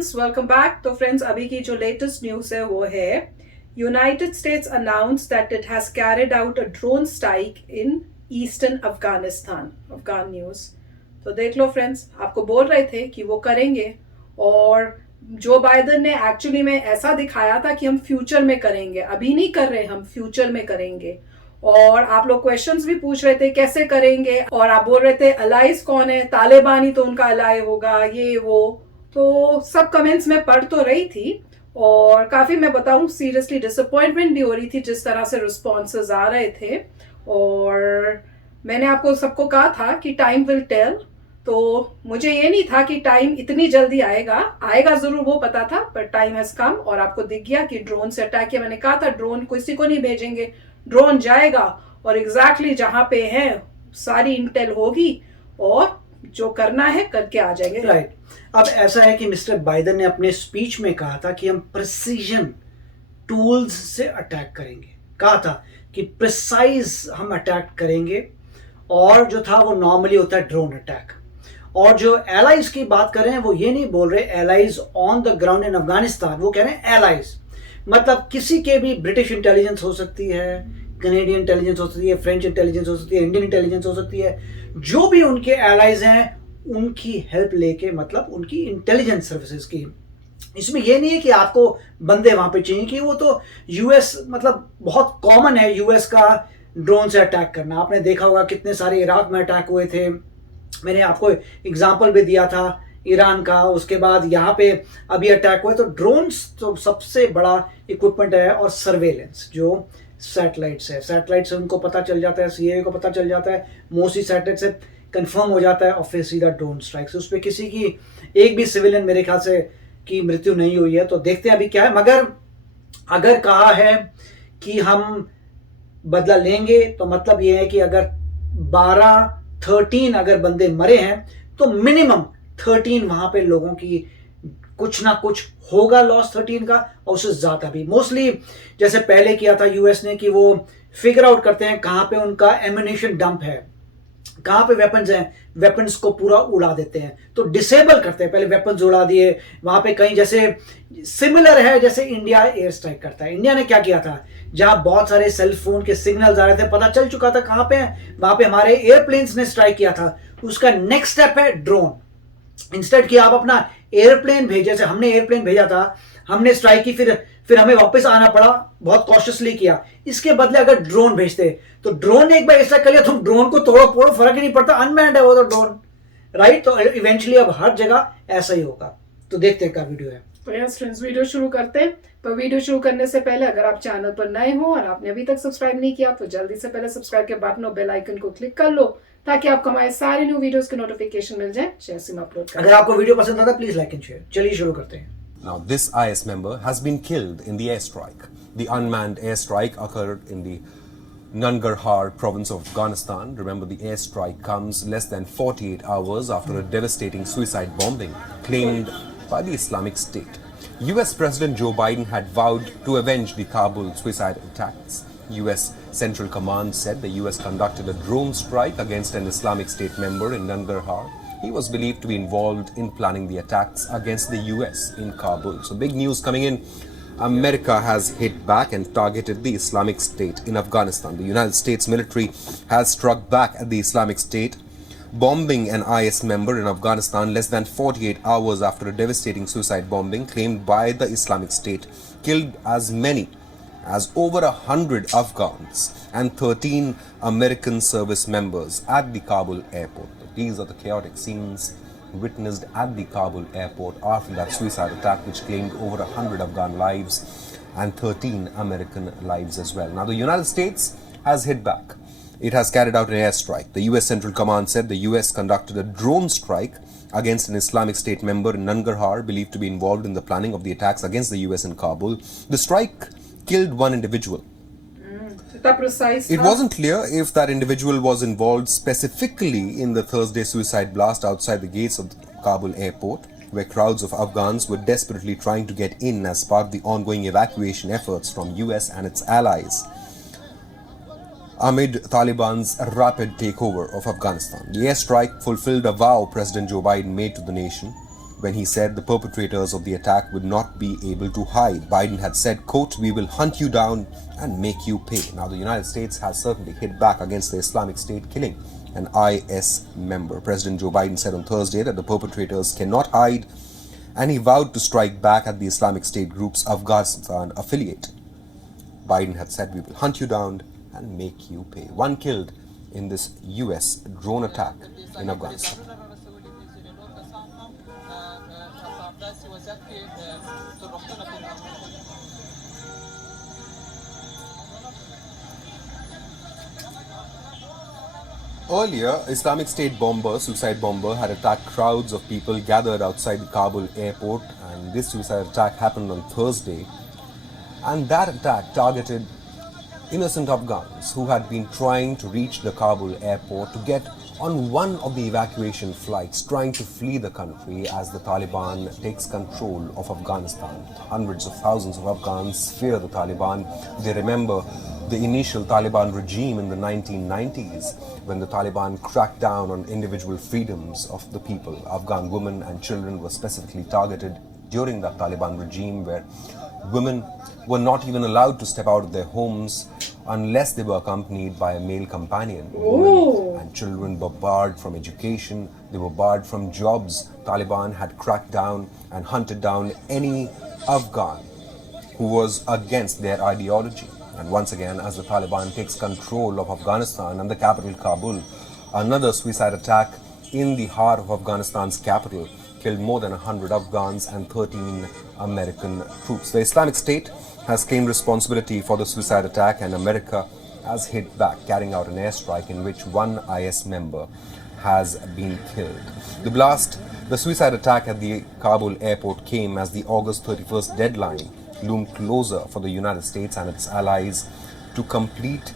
Friends, welcome back. तो friends, अभी की जो लेटेस्ट न्यूज़ है वो है United states announce that it has carried out a drone strike in eastern Afghanistan. Afghan news तो देख लो फ्रेंड्स, आपको बोल रहे थे कि वो करेंगे, और जो बाइडन ने एक्चुअली में ऐसा दिखाया था कि हम फ्यूचर में करेंगे, अभी नहीं कर रहे, हम फ्यूचर में करेंगे। और आप लोग क्वेश्चंस भी पूछ रहे थे कैसे करेंगे, और आप बोल रहे थे अलाइज कौन है, तालिबान ही तो उनका अलाय होगा, ये वो। तो सब कमेंट्स में पढ़ तो रही थी, और काफी मैं बताऊं सीरियसली डिसअपॉइंटमेंट भी हो रही थी जिस तरह से रिस्पॉन्सेज आ रहे थे। और मैंने आपको सबको कहा था कि टाइम विल टेल, तो मुझे ये नहीं था कि टाइम इतनी जल्दी आएगा। आएगा जरूर, वो पता था, पर टाइम हैज कम। और आपको दिख गया कि ड्रोन से अटैक किया। मैंने कहा था ड्रोन किसी को नहीं भेजेंगे, ड्रोन जाएगा और एग्जैक्टली जहां पे है सारी इंटेल होगी और जो करना है करके आ जाएंगे। राइट। अब ऐसा है कि मिस्टर बाइडन ने अपने स्पीच में कहा था कि हम प्रिसीजन टूल्स से अटैक करेंगे। कहा था कि प्रिसाइज हम अटैक करेंगे, और जो था वो नॉर्मली होता है ड्रोन अटैक। और जो एलाइज की बात कर रहे हैं वो ये नहीं बोल रहे allies on the ground in Afghanistan, वो कह रहे हैं एलाइज। मतलब किसी के भी ब्रिटिश इंटेलिजेंस हो सकती है, कनेडियन इंटेलिजेंस हो सकती है, फ्रेंच इंटेलिजेंस हो सकती है, इंडियन इंटेलिजेंस हो सकती है। जो भी उनके एलाइज हैं उनकी हेल्प लेके, मतलब उनकी इंटेलिजेंस सर्विसेज की। इसमें यह नहीं है कि आपको बंदे वहां पे चाहिए, कि वो तो यूएस, मतलब बहुत कॉमन है यूएस का ड्रोन से अटैक करना। आपने देखा होगा कितने सारे इराक में अटैक हुए थे। मैंने आपको एग्जाम्पल भी दिया था ईरान का। उसके बाद यहाँ पे अभी अटैक हुए। तो ड्रोन्स तो सबसे बड़ा इक्विपमेंट है, और सर्वेलेंस जो सैटेलाइट्स है, सैटेलाइट से उनको पता चल जाता है, सीआईए को पता चल जाता है, मोस्टली सैटेलाइट से कंफर्म हो जाता है, और फिर सीधा ड्रोन स्ट्राइक से उस पर किसी की एक भी सिविलियन मेरे ख्याल से की मृत्यु नहीं हुई है। तो देखते हैं अभी क्या है। मगर अगर कहा है कि हम बदला लेंगे, तो मतलब ये है कि अगर 13 अगर बंदे मरे हैं, तो मिनिमम 13 वहां पे लोगों की कुछ ना कुछ होगा लॉस 13 का, और उससे ज्यादा भी। मोस्टली जैसे पहले किया था यूएस ने कि वो फिगर आउट करते हैं कहां पे उनका एम्यूनिशन डंप है, कहां पे वेपन्स हैं, वेपन्स को पूरा उड़ा देते हैं। तो डिसेबल करते हैं, पहले वेपन्स उड़ा दिए वहां पे कहीं। जैसे सिमिलर है जैसे इंडिया एयर स्ट्राइक करता है। इंडिया ने क्या किया था, जहां बहुत सारे सेल फोन के सिग्नल्स आ रहे थे, पता चल चुका था कहां पे है, वहां पे हमारे एयरप्लेन्स ने स्ट्राइक किया था। उसका नेक्स्ट स्टेप है ड्रोन। इंस्टेड कि आप अपना एयरप्लेन भेजे, जैसे हमने एयरप्लेन भेजा था, हमने स्ट्राइक की, फिर हमें वापस आना पड़ा, बहुत कॉशियसली किया। इसके बदले अगर ड्रोन भेजते, तो ड्रोन ने एक बार ऐसा कर लिया, तुम ड्रोन को तोड़ो फोड़ो, फर्क ही नहीं पड़ता, अनमैन्ड है वो तो ड्रोन, राइट। तो इवेंचुअली अब हर जगह ऐसा ही होगा। तो देखते हैं क्या वीडियो है। तो यस फ्रेंड्स, वीडियो शुरू करते हैं। पर वीडियो शुरू करने से पहले अगर आप चैनल पर नए हो और आपने अभी तक सब्सक्राइब नहीं किया, तो जल्दी से पहले सब्सक्राइब के बटन और बेल आइकन को क्लिक कर लो, ताकि आपको हमारे सारे न्यू वीडियोस के नोटिफिकेशन मिल जाए जैसे हम अपलोड करें। अगर आपको वीडियो पसंद आता है प्लीज लाइक एंड शेयर। चलिए शुरू करते हैं। Now, this IS member has been killed in the airstrike. The unmanned airstrike occurred in the Nangarhar province of Afghanistan. Remember, the airstrike comes less than 48 hours after a devastating suicide bombing claimed by the Islamic State. US President Joe Biden had vowed to avenge the Kabul suicide attacks. US Central Command said the US conducted a drone strike against an Islamic State member in Nangarhar. He was believed to be involved in planning the attacks against the US in Kabul. So big news coming in. America has hit back and targeted the Islamic State in Afghanistan. The United States military has struck back at the Islamic State, bombing an IS member in Afghanistan less than 48 hours after a devastating suicide bombing claimed by the Islamic State killed as many as over 100 Afghans and 13 American service members at the Kabul airport. These are the chaotic scenes witnessed at the Kabul airport after that suicide attack, which claimed over 100 Afghan lives and 13 American lives as well. Now, the United States has hit back. It has carried out an airstrike. The US Central Command said the US conducted a drone strike against an Islamic State member in Nangarhar, believed to be involved in the planning of the attacks against the US in Kabul. The strike killed one individual. It wasn't clear if that individual was involved specifically in the Thursday suicide blast outside the gates of the Kabul airport, where crowds of Afghans were desperately trying to get in as part of the ongoing evacuation efforts from US and its allies amid Taliban's rapid takeover of Afghanistan. The airstrike fulfilled a vow President Joe Biden made to the nation when he said the perpetrators of the attack would not be able to hide. Biden had said, quote, "We will hunt you down and make you pay." Now, the United States has certainly hit back against the Islamic State killing an IS member. President Joe Biden said on Thursday that the perpetrators cannot hide, and he vowed to strike back at the Islamic State group's Afghanistan affiliate. Biden had said, "We will hunt you down and make you pay." One killed in this US drone attack in Afghanistan. Earlier, Islamic State suicide bomber, had attacked crowds of people gathered outside the Kabul airport, and this suicide attack happened on Thursday. And that attack targeted innocent Afghans who had been trying to reach the Kabul airport to get on one of the evacuation flights, trying to flee the country as the Taliban takes control of Afghanistan. Hundreds of thousands of Afghans fear the Taliban. They remember the initial Taliban regime in the 1990s, when the Taliban cracked down on individual freedoms of the people. Afghan women and children were specifically targeted during that Taliban regime, where women were not even allowed to step out of their homes unless they were accompanied by a male companion. Women and children were barred from education, they were barred from jobs. Taliban had cracked down and hunted down any Afghan who was against their ideology. And once again, as the Taliban takes control of Afghanistan and the capital Kabul, another suicide attack in the heart of Afghanistan's capital killed more than 100 Afghans and 13 American troops. The Islamic State has claimed responsibility for the suicide attack, and America has hit back, carrying out an airstrike in which one IS member has been killed. The suicide attack at the Kabul airport came as the August 31st deadline loomed closer for the United States and its allies to complete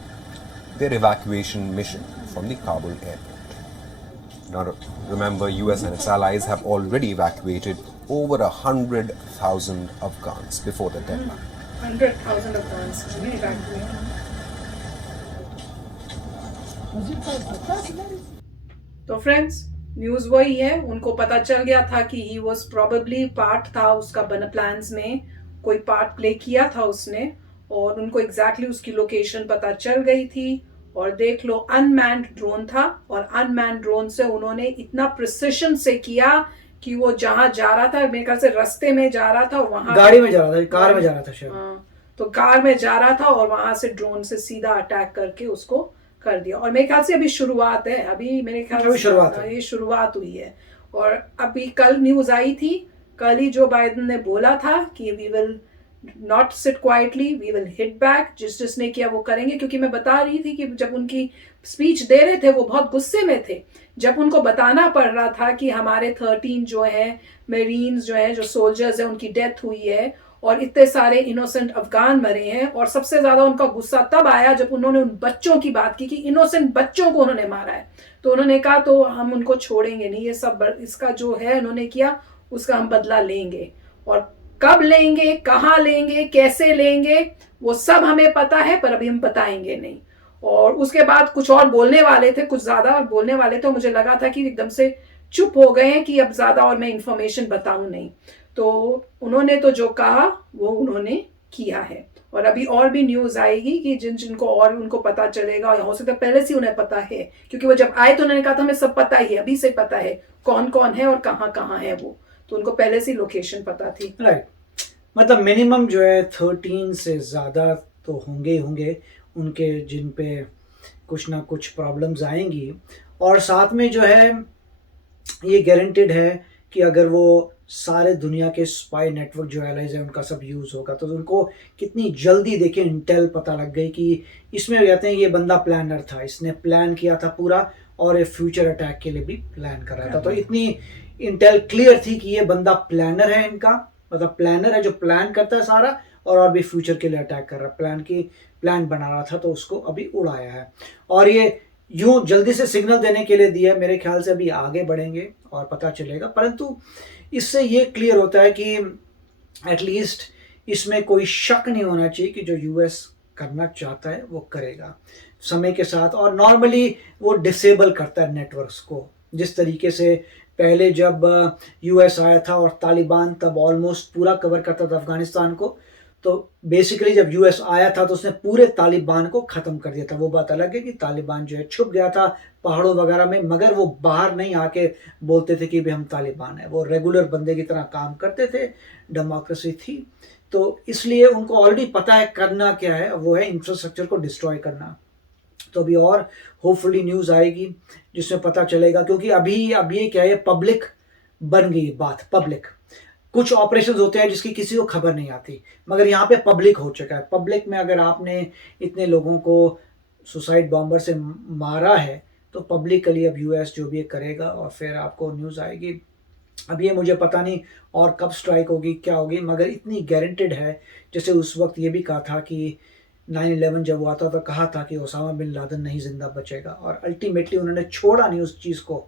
their evacuation mission from the Kabul airport. Now, remember, US and its allies have already evacuated over 100,000 Afghans before the deadline. 100,000 Afghans evacuated. तो friends, news वही है, उनको पता चल गया था कि he was probably part था उसका प्लान्स में, कोई पार्ट प्ले किया था उसने, और उनको एग्जैक्टली उसकी लोकेशन पता चल गई थी। और देख लो, अनमैन्ड ड्रोन था, और अनमैन्ड ड्रोन से उन्होंने इतना प्रिसिशन से किया कि वो जहां जा रहा था, मेरे ख्याल से रास्ते में जा रहा था, वहां गाड़ी में जा रहा था, कार में जा रहा था शायद। हाँ, तो कार में जा रहा था और वहां से ड्रोन से सीधा अटैक करके उसको कर दिया। और मेरे ख्याल से अभी शुरुआत है, अभी मेरे ख्याल से ये शुरुआत हुई है। और अभी कल न्यूज आई थी, कल ही जो बाइडेन ने बोला था कि we will not sit quietly, we will hit back, जिसने किया वो करेंगे। क्योंकि मैं बता रही थी कि जब उनकी स्पीच दे रहे थे वो बहुत गुस्से में थे, जब उनको बताना पड़ रहा था कि हमारे 13 जो है मरीन्स जो है, जो सोल्जर्स है, उनकी डेथ हुई है और इतने सारे इनोसेंट अफगान मरे हैं। और सबसे ज्यादा उनका गुस्सा तब आया जब उन्होंने उन बच्चों की बात की कि इनोसेंट बच्चों को उन्होंने मारा है। तो उन्होंने कहा तो हम उनको छोड़ेंगे नहीं, ये सब इसका जो है उन्होंने किया उसका हम बदला लेंगे। और कब लेंगे, कहाँ लेंगे, कैसे लेंगे, वो सब हमें पता है, पर अभी हम बताएंगे नहीं। और उसके बाद कुछ और बोलने वाले थे, कुछ ज्यादा बोलने वाले थे, मुझे लगा था कि एकदम से चुप हो गए हैं कि अब ज्यादा और मैं इंफॉर्मेशन बताऊं नहीं। तो उन्होंने तो जो कहा वो उन्होंने किया है। और अभी और भी न्यूज आएगी कि जिनको और उनको पता चलेगा, और हो सकता है पहले से उन्हें पता है, क्योंकि वो जब आए तो उन्होंने कहा था हमें सब पता ही है, अभी से पता है कौन कौन है और कहाँ कहाँ है वो, तो उनको पहले से लोकेशन पता थी। राइट, मतलब मिनिमम जो है 13 से ज़्यादा तो होंगे उनके, जिन पे कुछ ना कुछ प्रॉब्लम्स आएंगी। और साथ में जो है ये गारंटेड है कि अगर वो सारे दुनिया के स्पाई नेटवर्क जो एलाइज है उनका सब यूज़ होगा, तो उनको कितनी जल्दी देखें इंटेल पता लग गई कि इसमें कहते हैं ये बंदा प्लानर था, इसने प्लान किया था पूरा, और ये फ्यूचर अटैक के लिए भी प्लान कर रहा था। तो इतनी इंटेल क्लियर थी कि ये बंदा प्लानर है इनका, मतलब प्लानर है जो प्लान करता है सारा, और भी फ्यूचर के लिए अटैक कर रहा है, प्लान बना रहा था, तो उसको अभी उड़ाया है। और ये यूं जल्दी से सिग्नल देने के लिए दिया, मेरे ख्याल से अभी आगे बढ़ेंगे और पता चलेगा। परंतु इससे ये क्लियर होता है कि एटलीस्ट इसमें कोई शक नहीं होना चाहिए कि जो यूएस करना चाहता है वो करेगा समय के साथ। और नॉर्मली वो डिसेबल करता है नेटवर्क्स को, जिस तरीके से पहले जब यूएस आया था और तालिबान तब ऑलमोस्ट पूरा कवर करता था अफगानिस्तान को, तो बेसिकली जब यूएस आया था तो उसने पूरे तालिबान को ख़त्म कर दिया था। वो बात अलग है कि तालिबान जो है छुप गया था पहाड़ों वगैरह में, मगर वो बाहर नहीं आके बोलते थे कि भाई हम तालिबान है। वो रेगुलर बंदे की तरह काम करते थे, डेमोक्रेसी थी, तो इसलिए उनको ऑलरेडी पता है करना क्या है, वो है इंफ्रास्ट्रक्चर को डिस्ट्रॉय करना। तो अभी और होपफुली न्यूज़ आएगी जिसमें पता चलेगा, क्योंकि अभी अब ये क्या है, पब्लिक बन गई बात। पब्लिक कुछ ऑपरेशंस होते हैं जिसकी किसी को खबर नहीं आती, मगर यहाँ पे पब्लिक हो चुका है। पब्लिक में अगर आपने इतने लोगों को सुसाइड बॉम्बर से मारा है तो पब्लिकली अब यूएस जो भी करेगा और फिर आपको न्यूज़ आएगी। अब ये मुझे पता नहीं और कब स्ट्राइक होगी क्या होगी, मगर इतनी गारंटेड है। जैसे उस वक्त ये भी कहा था कि 9/11 जब वो आता तो कहा था कि ओसामा बिन लादेन नहीं जिंदा बचेगा, और अल्टीमेटली उन्होंने छोड़ा नहीं उस चीज़ को,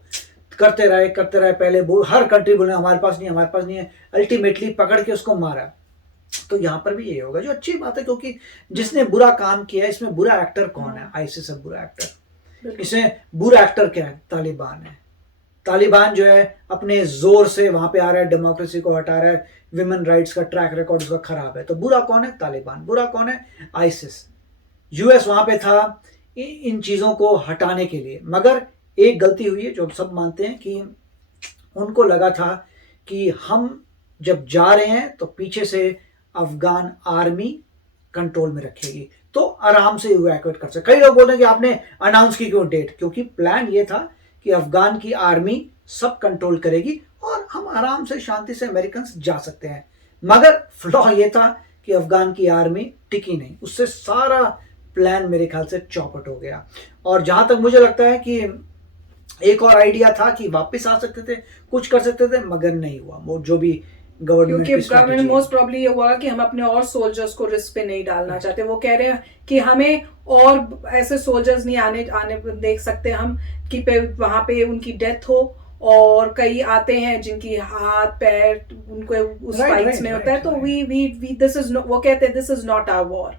करते रहे। पहले हर कंट्री बोले हमारे पास नहीं है, अल्टीमेटली पकड़ के उसको मारा। तो यहाँ पर भी ये होगा, जो अच्छी बात है, क्योंकि जिसने बुरा काम किया है, इसमें बुरा एक्टर कौन है? आईसिस है बुरा एक्टर। इसमें बुरा एक्टर क्या है? तालिबान है। तालिबान जो है अपने जोर से वहां पे आ रहा है, डेमोक्रेसी को हटा रहा है, विमेन राइट्स का ट्रैक रिकॉर्ड उसका खराब है। तो बुरा कौन है? तालिबान। बुरा कौन है? आईसिस। यूएस वहां पे था इन चीजों को हटाने के लिए, मगर एक गलती हुई है जो सब मानते हैं कि उनको लगा था कि हम जब जा रहे हैं तो पीछे से अफगान आर्मी कंट्रोल में रखेगी, तो आराम से इवैक्यूएट कर सकते। कई लोग बोलते हैं कि आपने अनाउंस की क्यों डेट? क्योंकि प्लान ये था कि अफगान की आर्मी सब कंट्रोल करेगी और हम आराम से शांति से अमेरिकन जा सकते हैं। मगर फ्लॉ ये था कि अफगान की आर्मी टिकी नहीं, उससे सारा प्लान मेरे ख्याल से चौपट हो गया। और जहां तक मुझे लगता है कि एक और आइडिया था कि वापस आ सकते थे, कुछ कर सकते थे, मगर नहीं हुआ। वो जो भी गवर्नमेंट मोस्ट प्रॉब्ली ये हुआ कि हम अपने और सोल्जर्स को रिस्क पे नहीं डालना चाहते। वो कह रहे हैं कि हमें और ऐसे सोल्जर्स नहीं आने देख सकते हम कि वहां पे उनकी डेथ हो, और कई आते हैं जिनकी हाथ पैर उनको उस फाइट्स में होता है। तो वी दिस इज, वो कहते हैं this is not our war,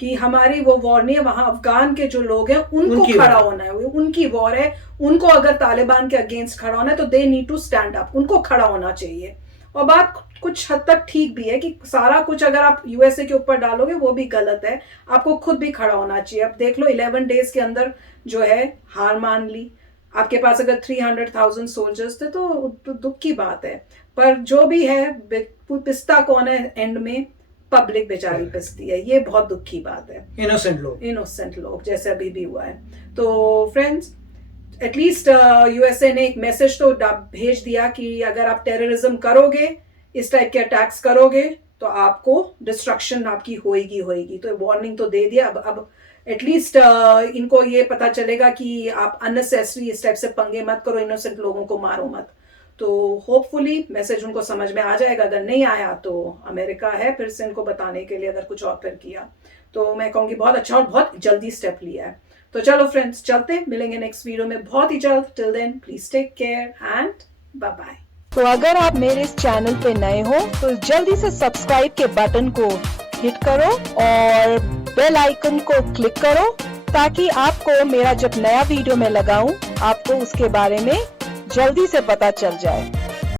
कि हमारी वो वॉर नहीं है। वहां अफगान के जो लोग हैं उनको खड़ा होना है, उनकी वॉर है। उनको अगर तालिबान के अगेंस्ट खड़ा होना है तो they need to stand up, उनको खड़ा होना चाहिए। और बात कुछ हद तक ठीक भी है कि सारा कुछ अगर आप यूएसए के ऊपर डालोगे वो भी गलत है, आपको खुद भी खड़ा होना चाहिए। अब देख लो 11 डेज के अंदर जो है हार मान ली। आपके पास अगर 300,000 सोल्जर्स थे तो दुख की बात है, पर जो भी है पिस्ता कौन है एंड में? पब्लिक बेचारी पिसती है। ये बहुत दुख की बात है। इनोसेंट लोग जैसे अभी भी हुआ है। तो फ्रेंड्स, एटलीस्ट यूएसए ने एक मैसेज तो भेज दिया कि अगर आप टेररिज्म करोगे, इस टाइप के अटैक्स करोगे, तो आपको डिस्ट्रक्शन आपकी होएगी। तो वार्निंग तो दे दिया। अब एटलीस्ट इनको ये पता चलेगा कि आप अननेसेसरी इस टाइप से पंगे मत करो, इनोसेंट लोगों को मारो मत। तो होपफुली मैसेज उनको समझ में आ जाएगा। अगर नहीं आया तो अमेरिका है फिर से इनको बताने के लिए, अगर कुछ और फिर किया तो मैं कहूँगी बहुत अच्छा और बहुत जल्दी स्टेप लिया है। तो चलो फ्रेंड्स, चलते, मिलेंगे नेक्स्ट वीडियो में बहुत ही जल्द। Till then please take care and bye bye. तो अगर आप मेरे इस चैनल पे नए हो तो जल्दी से सब्सक्राइब के बटन को हिट करो और बेल आइकन को क्लिक करो, ताकि आपको मेरा जब नया वीडियो मैं लगाऊं आपको उसके बारे में जल्दी से पता चल जाए।